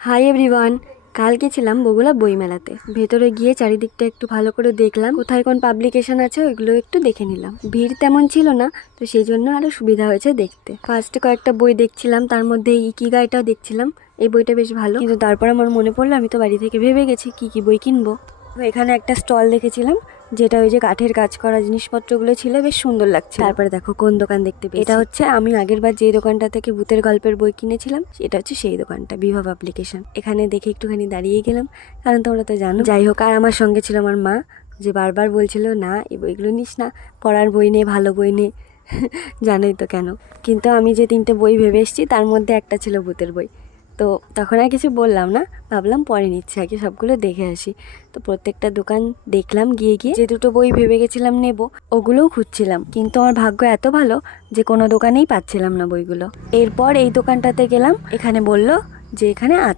Hi everyone, কাল গেছিলাম বগুড়া বইমেলাতে। ভেতরে গিয়ে চারিদিকটা একটু ভালো করে দেখলাম, কোথায় কোন পাবলিকেশন আছে ওইগুলো একটু দেখে নিলাম। ভিড় তেমন ছিল না, তো সেই জন্য আরো সুবিধা হয়েছে দেখতে। ফার্স্টে কয়েকটা বই দেখছিলাম, তার মধ্যে ইকিগাইটাও দেখছিলাম। এই বইটা বেশ ভালো, কিন্তু তারপর আমার মনে পড়লো আমি তো বাড়ি থেকে ভেবে গেছি কি কি বই কিনবো। তো এখানে একটা স্টল দেখেছিলাম, যেটা ওই যে কাঠের কাজ করা জিনিসপত্রগুলো ছিল, বেশ সুন্দর লাগছে। তারপরে দেখো কোন দোকান দেখতে পেয়েছি। এটা হচ্ছে আমি আগের বার যে দোকানটা থেকে ভূতের গল্পের বই কিনেছিলাম, এটা হচ্ছে সেই দোকানটা, বিভা পাবলিকেশন। এখানে দেখে একটুখানি দাঁড়িয়ে গেলাম, কারণ তোমরা তো জানো। যাই হোক, আর আমার সঙ্গে ছিল আমার মা, যে বারবার বলছিল না এই বইগুলো নিস না, পড়ার বই নে, ভালো বই নে। জানোই তো কেন। কিন্তু আমি যে 3টে বই ভেবে এসেছি, তার মধ্যে একটা ছিল ভূতের বই। তো তখন আর কিছু বললাম না, ভাবলাম পরে নিচ্ছে, আগে সবগুলো দেখে আসি। তো প্রত্যেকটা দোকান দেখলাম, গিয়ে গিয়ে যে 2টো বই ভেবে গেছিলাম নেব, ওগুলোও খুঁজছিলাম। কিন্তু আমার ভাগ্য এত ভালো যে কোনো দোকানেই পাচ্ছিলাম না বইগুলো। এরপর এই দোকানটাতে গেলাম, এখানে বলল যে এখানে আছে।